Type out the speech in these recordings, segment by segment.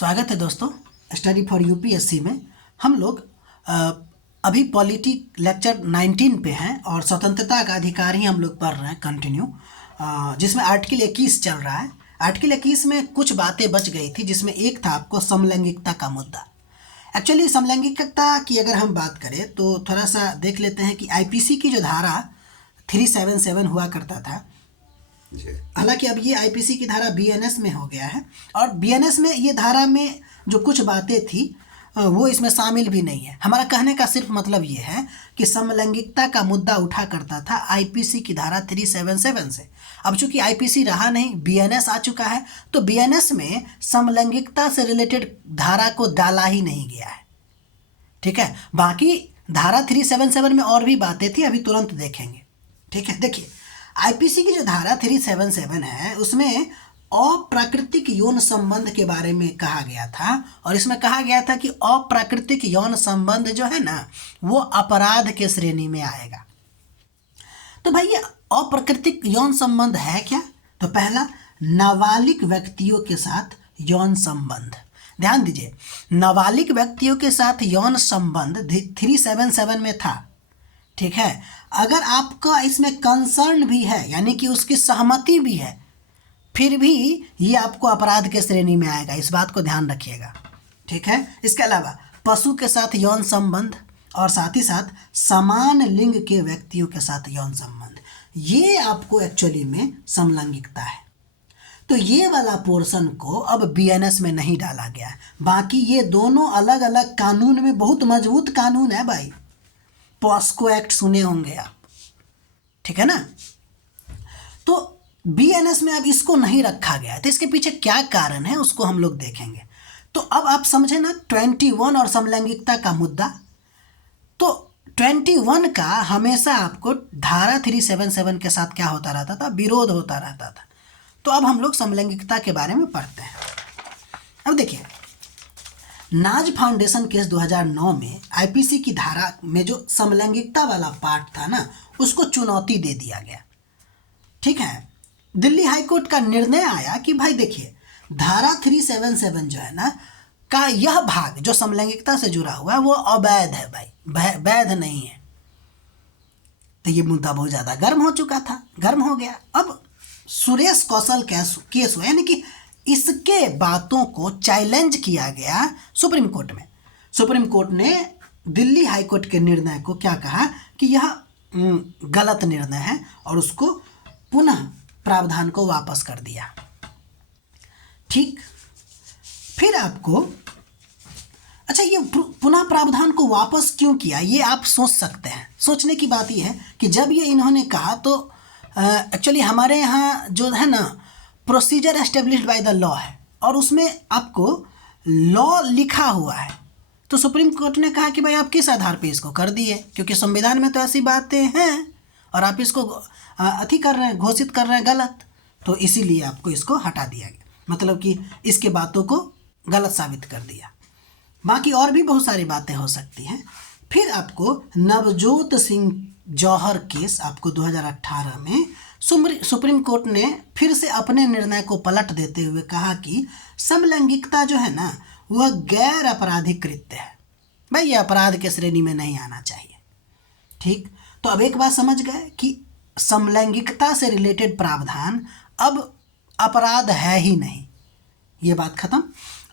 स्वागत है दोस्तों। स्टडी फॉर यूपीएससी में हम लोग अभी पॉलिटी लेक्चर 19 पे हैं और स्वतंत्रता का अधिकार ही हम लोग पढ़ रहे हैं कंटिन्यू, जिसमें आर्टिकल 21 चल रहा है। आर्टिकल 21 में कुछ बातें बच गई थी, जिसमें एक था आपको समलैंगिकता का मुद्दा। एक्चुअली समलैंगिकता की अगर हम बात करें तो थोड़ा सा देख लेते हैं कि आईपीसी की जो धारा 377 हुआ करता था, हालांकि अब ये आईपीसी की धारा बीएनएस में हो गया है और बीएनएस में ये धारा में जो कुछ बातें थी वो इसमें शामिल भी नहीं है। हमारा कहने का सिर्फ मतलब ये है कि समलैंगिकता का मुद्दा उठा करता था आईपीसी की धारा 377 से। अब चूंकि आईपीसी रहा नहीं, बीएनएस आ चुका है, तो बीएनएस में समलैंगिकता से रिलेटेड धारा को डाला ही नहीं गया है। ठीक है, बाकी धारा 377 में और भी बातें थी, अभी तुरंत देखेंगे। ठीक है, देखिए आईपीसी की जो धारा 377 है उसमें अप्राकृतिक यौन संबंध के बारे में कहा गया था और इसमें कहा गया था कि अप्राकृतिक यौन संबंध जो है ना वो अपराध के श्रेणी में आएगा। तो भाई ये अप्राकृतिक यौन संबंध है क्या? तो पहला, नाबालिग व्यक्तियों के साथ यौन संबंध। ध्यान दीजिए, नाबालिग व्यक्तियों के साथ यौन संबंध 377 में था। ठीक है, अगर आपका इसमें कंसर्न भी है, यानी कि उसकी सहमति भी है, फिर भी ये आपको अपराध के श्रेणी में आएगा। इस बात को ध्यान रखिएगा। ठीक है, इसके अलावा पशु के साथ यौन संबंध और साथ ही साथ समान लिंग के व्यक्तियों के साथ यौन संबंध, ये आपको एक्चुअली में समलैंगिकता है। तो ये वाला पोर्शन को अब बीएनएस में नहीं डाला गया है। बाकी ये दोनों अलग अलग कानून में बहुत मजबूत कानून है भाई। पॉस्को एक्ट सुने होंगे आप, ठीक है ना। तो बीएनएस में अब इसको नहीं रखा गया है, तो इसके पीछे क्या कारण है उसको हम लोग देखेंगे। तो अब आप समझे ना 21 और समलैंगिकता का मुद्दा। तो 21 का हमेशा आपको धारा 377 के साथ क्या होता रहता था, विरोध होता रहता था। तो अब हम लोग समलैंगिकता के बारे में पढ़ते हैं। अब देखिए, नाज फाउंडेशन केस 2009 में आईपीसी की धारा में जो समलैंगिकता वाला पार्ट था ना, उसको चुनौती दे दिया गया। ठीक है, दिल्ली हाईकोर्ट का निर्णय आया कि भाई देखिए, धारा 377 जो है ना का यह भाग जो समलैंगिकता से जुड़ा हुआ है वो अवैध है भाई, वैध नहीं है। तो ये मुद्दा बहुत ज़्यादा गर्म हो चुका था, गर्म हो गया। अब सुरेश कौशल केस हुआ, यानी कि इसके बातों को चैलेंज किया गया सुप्रीम कोर्ट में। सुप्रीम कोर्ट ने दिल्ली हाई कोर्ट के निर्णय को क्या कहा कि यह गलत निर्णय है और उसको पुनः प्रावधान को वापस कर दिया। ठीक, फिर आपको अच्छा, ये पुनः प्रावधान को वापस क्यों किया, ये आप सोच सकते हैं। सोचने की बात यह है कि जब ये इन्होंने कहा तो एक्चुअली हमारे यहाँ जो है ना procedure established by the law है और उसमें आपको लॉ लिखा हुआ है। तो सुप्रीम कोर्ट ने कहा कि भाई आप किस आधार पे इसको कर दिए, क्योंकि संविधान में तो ऐसी बातें हैं और आप इसको अथी कर रहे हैं, घोषित कर रहे हैं गलत, तो इसीलिए आपको इसको हटा दिया गया। मतलब कि इसके बातों को गलत साबित कर दिया। बाकी और भी बहुत सारी बातें हो सकती हैं। फिर आपको नवजोत सिंह जौहर केस आपको 2018 में सुप्रीम कोर्ट ने फिर से अपने निर्णय को पलट देते हुए कहा कि समलैंगिकता जो है ना वह गैर आपराधिक कृत्य है। भाई ये अपराध के श्रेणी में नहीं आना चाहिए। ठीक, तो अब एक बात समझ गए कि समलैंगिकता से रिलेटेड प्रावधान अब अपराध है ही नहीं, ये बात खत्म।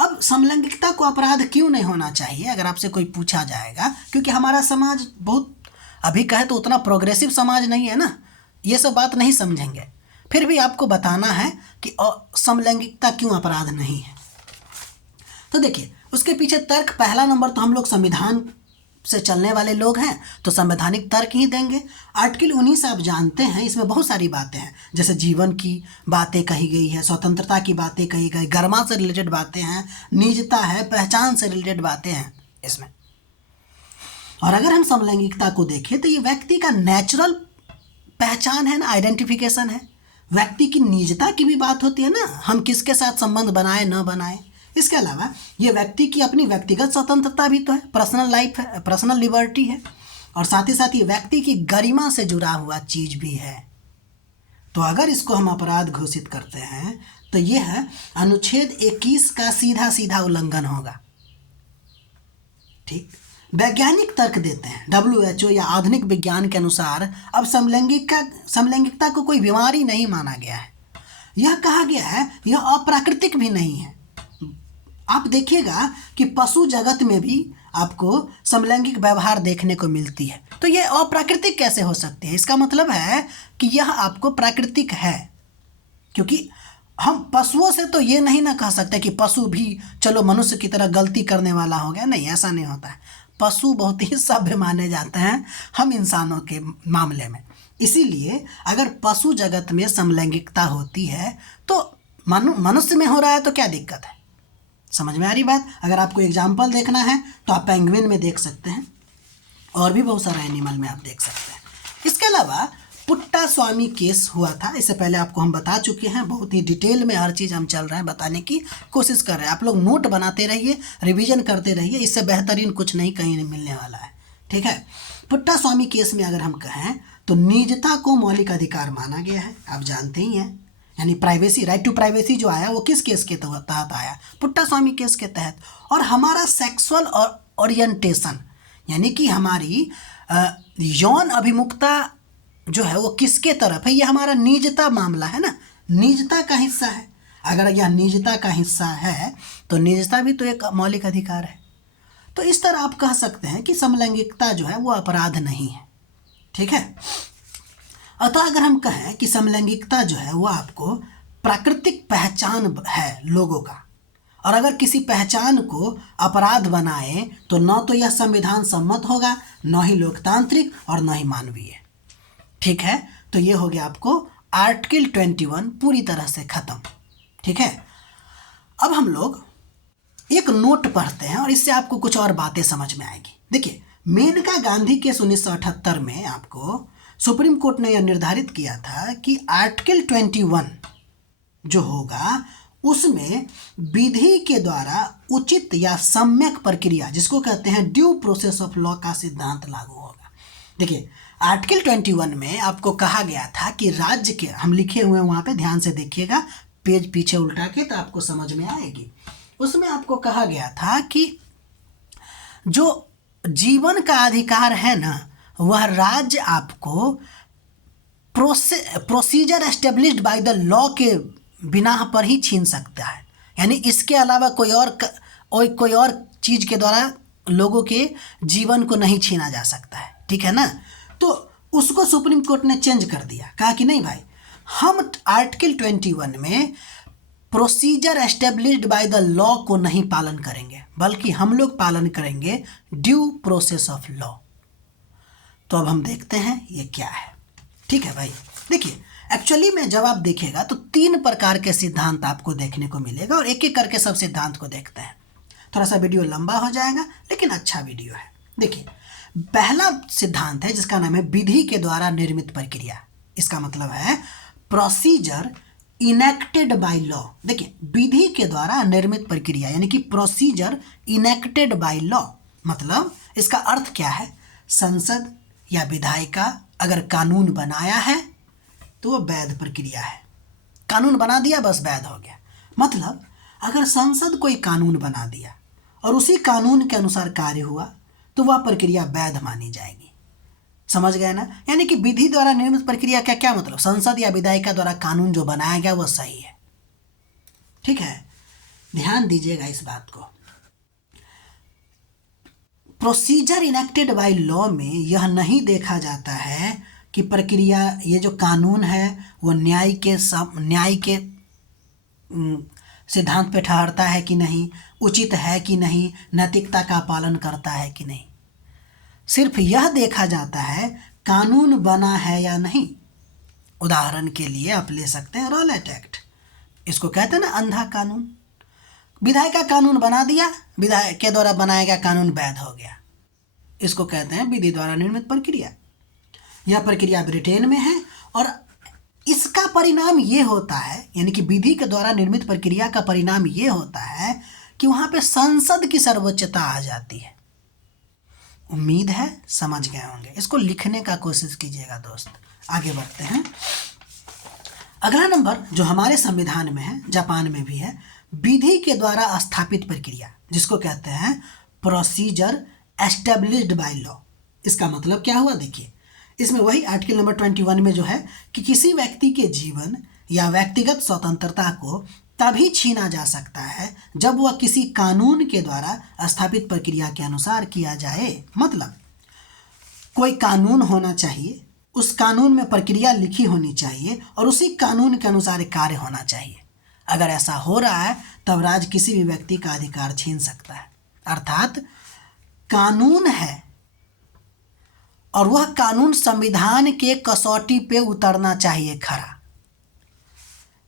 अब समलैंगिकता को अपराध क्यों नहीं होना चाहिए अगर आपसे कोई पूछा जाएगा, क्योंकि हमारा समाज बहुत अभी कहे तो उतना प्रोग्रेसिव समाज नहीं है ना, ये सब बात नहीं समझेंगे। फिर भी आपको बताना है कि समलैंगिकता क्यों अपराध नहीं है। तो देखिए, उसके पीछे तर्क, पहला नंबर तो हम लोग संविधान से चलने वाले लोग हैं तो संवैधानिक तर्क ही देंगे। आर्टिकल 19 आप जानते हैं, इसमें बहुत सारी बातें हैं, जैसे जीवन की बातें कही गई है, स्वतंत्रता की बातें कही गई, गर्मा से रिलेटेड बातें हैं, निजता है, पहचान से रिलेटेड बातें हैं इसमें। और अगर हम समलैंगिकता को देखें तो ये व्यक्ति का नेचुरल पहचान है ना, आइडेंटिफिकेशन है। व्यक्ति की निजता की भी बात होती है ना, हम किसके साथ संबंध बनाए न बनाए। इसके अलावा ये व्यक्ति की अपनी व्यक्तिगत स्वतंत्रता भी तो है, पर्सनल लाइफ है, पर्सनल लिबर्टी है, और साथ ही साथ ये व्यक्ति की गरिमा से जुड़ा हुआ चीज़ भी है। तो अगर इसको हम अपराध घोषित करते हैं तो ये है अनुच्छेद 21 का सीधा सीधा उल्लंघन होगा। ठीक, वैज्ञानिक तर्क देते हैं WHO या आधुनिक विज्ञान के अनुसार अब समलैंगिकता को कोई बीमारी नहीं माना गया है। यह कहा गया है यह अप्राकृतिक भी नहीं है। आप देखिएगा कि पशु जगत में भी आपको समलैंगिक व्यवहार देखने को मिलती है, तो यह अप्राकृतिक कैसे हो सकती है? इसका मतलब है कि यह आपको प्राकृतिक है, क्योंकि हम पशुओं से तो ये नहीं ना कह सकते कि पशु भी चलो मनुष्य की तरह गलती करने वाला हो गया। नहीं, ऐसा नहीं होता है। पशु बहुत ही सभ्य माने जाते हैं हम इंसानों के मामले में। इसीलिए अगर पशु जगत में समलैंगिकता होती है तो मनुष्य में हो रहा है तो क्या दिक्कत है? समझ में आ रही बात? अगर आपको एग्जाम्पल देखना है तो आप पेंगुइन में देख सकते हैं, और भी बहुत सारा एनिमल में आप देख सकते हैं। इसके अलावा पुट्टास्वामी केस हुआ था, इससे पहले आपको हम बता चुके हैं। बहुत ही डिटेल में हर चीज़ हम चल रहे हैं, बताने की कोशिश कर रहे हैं। आप लोग नोट बनाते रहिए, रिवीजन करते रहिए, इससे बेहतरीन कुछ नहीं कहीं नहीं मिलने वाला है। ठीक है, पुट्टास्वामी केस में अगर हम कहें तो निजता को मौलिक अधिकार माना गया है, आप जानते ही हैं। यानी प्राइवेसी, राइट टू प्राइवेसी जो आया वो किस केस के तहत आया? पुट्टास्वामी केस के तहत। और हमारा सेक्सुअल और ओरिएंटेशन यानी कि हमारी यौन अभिमुखता जो है वो किसके तरफ है? ये हमारा निजता मामला है ना, निजता का हिस्सा है। अगर यह निजता का हिस्सा है तो निजता भी तो एक मौलिक अधिकार है। तो इस तरह आप कह सकते हैं कि समलैंगिकता जो है वो अपराध नहीं है। ठीक है, अतः अगर हम कहें कि समलैंगिकता जो है वो आपको प्राकृतिक पहचान है लोगों का, और अगर किसी पहचान को अपराध बनाए तो न तो यह संविधान सम्मत होगा, न ही लोकतांत्रिक, और न ही मानवीय। ठीक है, तो ये हो गया आपको आर्टिकल 21 पूरी तरह से खत्म। ठीक है, अब हम लोग एक नोट पढ़ते हैं और इससे आपको कुछ और बातें समझ में आएगी। देखिए, मेनका गांधी केस 1978 में आपको सुप्रीम कोर्ट ने यह निर्धारित किया था कि आर्टिकल 21 जो होगा उसमें विधि के द्वारा उचित या सम्यक प्रक्रिया, जिसको कहते हैं ड्यू प्रोसेस ऑफ लॉ, का सिद्धांत लागू होगा। देखिए, आर्टिकल 21 में आपको कहा गया था कि राज्य के, हम लिखे हुए हैं वहाँ पे, ध्यान से देखिएगा, पेज पीछे उल्टा के तो आपको समझ में आएगी। उसमें आपको कहा गया था कि जो जीवन का अधिकार है ना, वह राज्य आपको procedure established by the law के बिना पर ही छीन सकता है। यानी इसके अलावा कोई और चीज़ के द्वारा लोगों के जीवन को नहीं छीना जा सकता है। ठीक है ना, तो उसको सुप्रीम कोर्ट ने चेंज कर दिया, कहा कि नहीं भाई, हम आर्टिकल 21 में procedure established by the law को नहीं पालन करेंगे, बल्कि हम लोग पालन करेंगे ड्यू प्रोसेस ऑफ लॉ। तो अब हम देखते हैं ये क्या है। ठीक है भाई, देखिए, एक्चुअली में जब आप देखिएगा तो 3 प्रकार के सिद्धांत आपको देखने को मिलेगा, और एक एक करके सब सिद्धांत को देखते हैं। थोड़ा सा वीडियो लंबा हो जाएगा लेकिन अच्छा वीडियो है। देखिए, पहला सिद्धांत है जिसका नाम है विधि के द्वारा निर्मित प्रक्रिया। इसका मतलब है प्रोसीजर इनेक्टेड बाय लॉ। देखिए, विधि के द्वारा निर्मित प्रक्रिया यानी कि प्रोसीजर इनेक्टेड बाय लॉ, मतलब इसका अर्थ क्या है? संसद या विधायिका अगर कानून बनाया है तो वो वैध प्रक्रिया है। कानून बना दिया, बस वैध हो गया। मतलब अगर संसद कोई कानून बना दिया और उसी कानून के अनुसार कार्य हुआ तो वह प्रक्रिया वैध मानी जाएगी। समझ गए ना? यानी कि विधि द्वारा निर्मित प्रक्रिया का क्या मतलब? संसद या विधायिका द्वारा कानून जो बनाया गया वो सही है। ठीक है, ध्यान दीजिएगा इस बात को। प्रोसीजर इनेक्टेड बाय लॉ में यह नहीं देखा जाता है कि प्रक्रिया, ये जो कानून है वो न्याय के सिद्धांत पे ठहरता है कि नहीं, उचित है कि नहीं, नैतिकता का पालन करता है कि नहीं। सिर्फ यह देखा जाता है कानून बना है या नहीं। उदाहरण के लिए आप ले सकते हैं रॉलेट एक्ट, इसको कहते हैं ना अंधा कानून। विधायक का कानून बना दिया, विधायक के द्वारा बनाया गया कानून वैध हो गया, इसको कहते हैं विधि द्वारा निर्मित प्रक्रिया। यह प्रक्रिया ब्रिटेन में है और इसका परिणाम ये होता है, यानी कि विधि के द्वारा निर्मित प्रक्रिया का परिणाम ये होता है कि वहाँ पे संसद की सर्वोच्चता आ जाती है। उम्मीद है समझ गए होंगे। इसको लिखने का कोशिश कीजिएगा दोस्त। आगे बढ़ते हैं। अगला नंबर जो हमारे संविधान में है, जापान में भी है, विधि के द्वारा स्थापित प्रक्रिया, जिसको कहते हैं प्रोसीजर एस्टेब्लिश्ड बाय लॉ। इसका मतलब क्या हुआ, देखिए इसमें वही आर्टिकल नंबर 21 में जो है कि किसी व्यक्ति के जीवन या व्यक्तिगत स्वतंत्रता को तभी छीना जा सकता है जब वह किसी कानून के द्वारा स्थापित प्रक्रिया के अनुसार किया जाए। मतलब कोई कानून होना चाहिए, उस कानून में प्रक्रिया लिखी होनी चाहिए और उसी कानून के अनुसार कार्य होना चाहिए। अगर ऐसा हो रहा है तब राज्य किसी भी व्यक्ति का अधिकार छीन सकता है। अर्थात कानून है और वह कानून संविधान के कसौटी पे उतरना चाहिए खरा।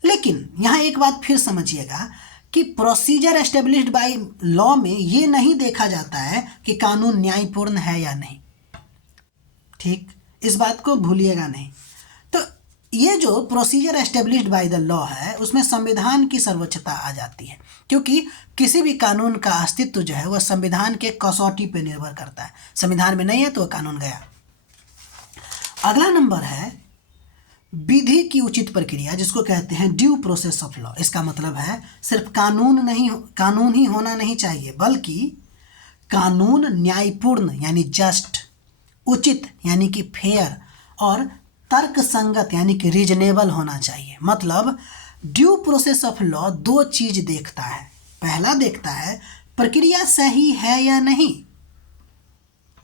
लेकिन यहाँ एक बात फिर समझिएगा कि प्रोसीजर एस्टेब्लिश्ड बाय लॉ में ये नहीं देखा जाता है कि कानून न्यायपूर्ण है या नहीं। ठीक, इस बात को भूलिएगा नहीं। तो ये जो procedure established by the law है उसमें संविधान की सर्वोच्चता आ जाती है, क्योंकि किसी भी कानून का अस्तित्व जो है वह संविधान के कसौटी पर निर्भर करता है। संविधान में नहीं है तो वह कानून गया। अगला नंबर है विधि की उचित प्रक्रिया, जिसको कहते हैं ड्यू प्रोसेस ऑफ लॉ। इसका मतलब है सिर्फ कानून ही होना नहीं चाहिए, बल्कि कानून न्यायपूर्ण यानी जस्ट, उचित यानी कि फेयर और तर्क संगत यानी कि रीजनेबल होना चाहिए। मतलब ड्यू प्रोसेस ऑफ लॉ दो चीज देखता है। पहला देखता है प्रक्रिया सही है या नहीं।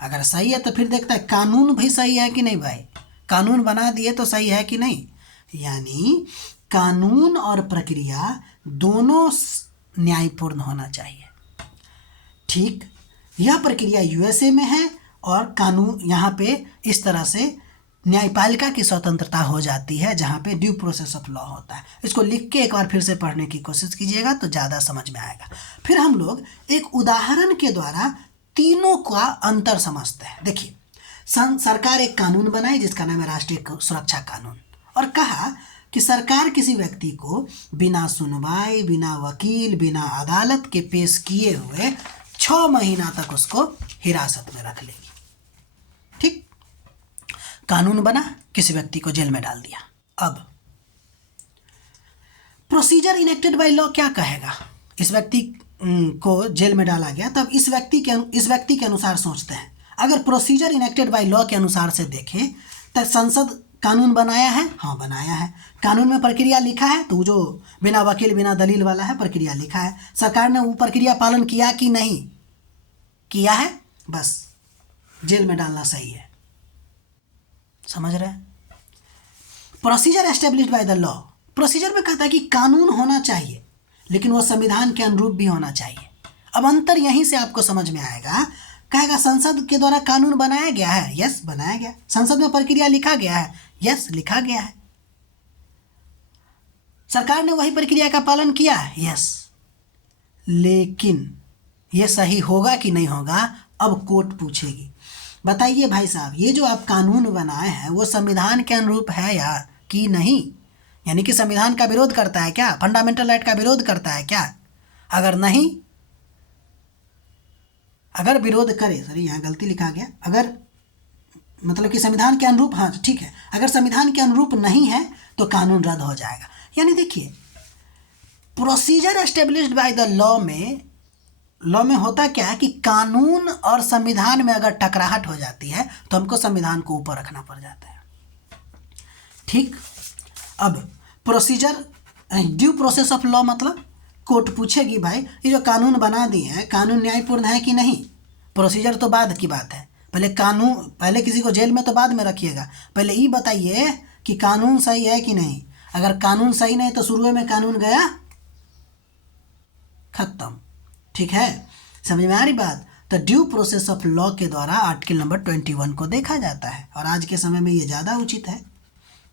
अगर सही है तो फिर देखता है कानून भी सही है कि नहीं भाई, कानून बना दिए तो सही है कि नहीं। यानी कानून और प्रक्रिया दोनों न्यायपूर्ण होना चाहिए। ठीक, यह प्रक्रिया यूएसए में है और कानून यहाँ पे इस तरह से न्यायपालिका की स्वतंत्रता हो जाती है जहाँ पे ड्यू प्रोसेस ऑफ लॉ होता है। इसको लिख के एक बार फिर से पढ़ने की कोशिश कीजिएगा तो ज़्यादा समझ में आएगा। फिर हम लोग एक उदाहरण के द्वारा तीनों का अंतर समझते हैं। देखिए, सरकार एक कानून बनाई जिसका नाम है राष्ट्रीय सुरक्षा कानून, और कहा कि सरकार किसी व्यक्ति को बिना सुनवाई, बिना वकील, बिना अदालत के पेश किए हुए 6 महीना तक उसको हिरासत में रख लेगी। ठीक, कानून बना, किसी व्यक्ति को जेल में डाल दिया। अब प्रोसीजर इनेक्टेड बाय लॉ क्या कहेगा? इस व्यक्ति को जेल में डाला गया, तब इस व्यक्ति के अनुसार सोचते हैं। अगर प्रोसीजर इनेक्टेड बाय लॉ के अनुसार से देखें तो संसद कानून बनाया है, हाँ बनाया है। कानून में प्रक्रिया लिखा है, तो जो बिना वकील बिना दलील वाला है प्रक्रिया लिखा है। सरकार ने वो प्रक्रिया पालन किया कि नहीं किया है, बस जेल में डालना सही है। समझ रहे हैं? Procedure established by the law, procedure में कहता है कि कानून होना चाहिए लेकिन वो संविधान के अनुरूप भी होना चाहिए। अब अंतर यहीं से आपको समझ में आएगा। कहेगा संसद के द्वारा कानून बनाया गया है, यस बनाया गया। संसद में प्रक्रिया लिखा गया है, यस लिखा गया है। सरकार ने वही प्रक्रिया का पालन किया है, यस। लेकिन ये सही होगा कि नहीं होगा, अब कोर्ट पूछेगी। बताइए भाई साहब, ये जो आप कानून बनाए हैं वो संविधान के अनुरूप है या कि नहीं? यानी कि संविधान का विरोध करता है क्या? फंडामेंटल राइट का विरोध करता है क्या? अगर नहीं, अगर विरोध करे, सॉरी यहाँ गलती लिखा गया, अगर मतलब कि संविधान के अनुरूप, हाँ ठीक है, अगर संविधान के अनुरूप नहीं है तो कानून रद्द हो जाएगा। यानी देखिए, procedure established by the law में होता क्या है कि कानून और संविधान में अगर टकराहट हो जाती है तो हमको संविधान को ऊपर रखना पड़ जाता है। ठीक, अब procedure due process of law मतलब कोर्ट पूछेगी भाई ये जो कानून बना दिए हैं कानून न्यायपूर्ण है कि नहीं। प्रोसीजर तो बाद की बात है, पहले किसी को जेल में तो बाद में रखिएगा, पहले ये बताइए कि कानून सही है कि नहीं। अगर कानून सही नहीं तो शुरू में कानून गया, खत्म। ठीक है, समझ में आ रही बात? तो ड्यू प्रोसेस ऑफ लॉ के द्वारा आर्टिकल नंबर 21 को देखा जाता है और आज के समय में ये ज़्यादा उचित है,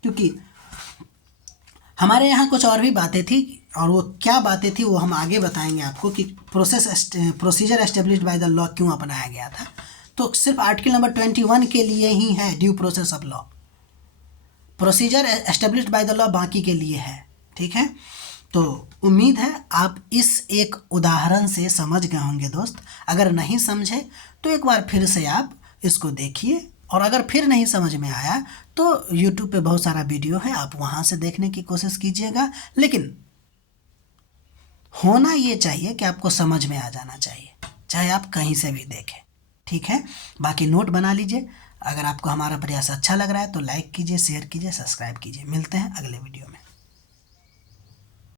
क्योंकि हमारे यहाँ कुछ और भी बातें थी और वो क्या बातें थी वो हम आगे बताएंगे आपको कि procedure established by the law क्यों अपनाया गया था। तो सिर्फ आर्टिकल नंबर 21 के लिए ही है due process of law, procedure established by the law बाकी के लिए है। ठीक है, तो उम्मीद है आप इस एक उदाहरण से समझ गए होंगे दोस्त। अगर नहीं समझे तो एक बार फिर से आप इसको देखिए और अगर फिर नहीं समझ में आया तो यूट्यूब पे बहुत सारा वीडियो है, आप वहाँ से देखने की कोशिश कीजिएगा। लेकिन होना ये चाहिए कि आपको समझ में आ जाना चाहिए, चाहे आप कहीं से भी देखें। ठीक है, बाकी नोट बना लीजिए। अगर आपको हमारा प्रयास अच्छा लग रहा है तो लाइक कीजिए, शेयर कीजिए, सब्सक्राइब कीजिए। मिलते हैं अगले वीडियो में।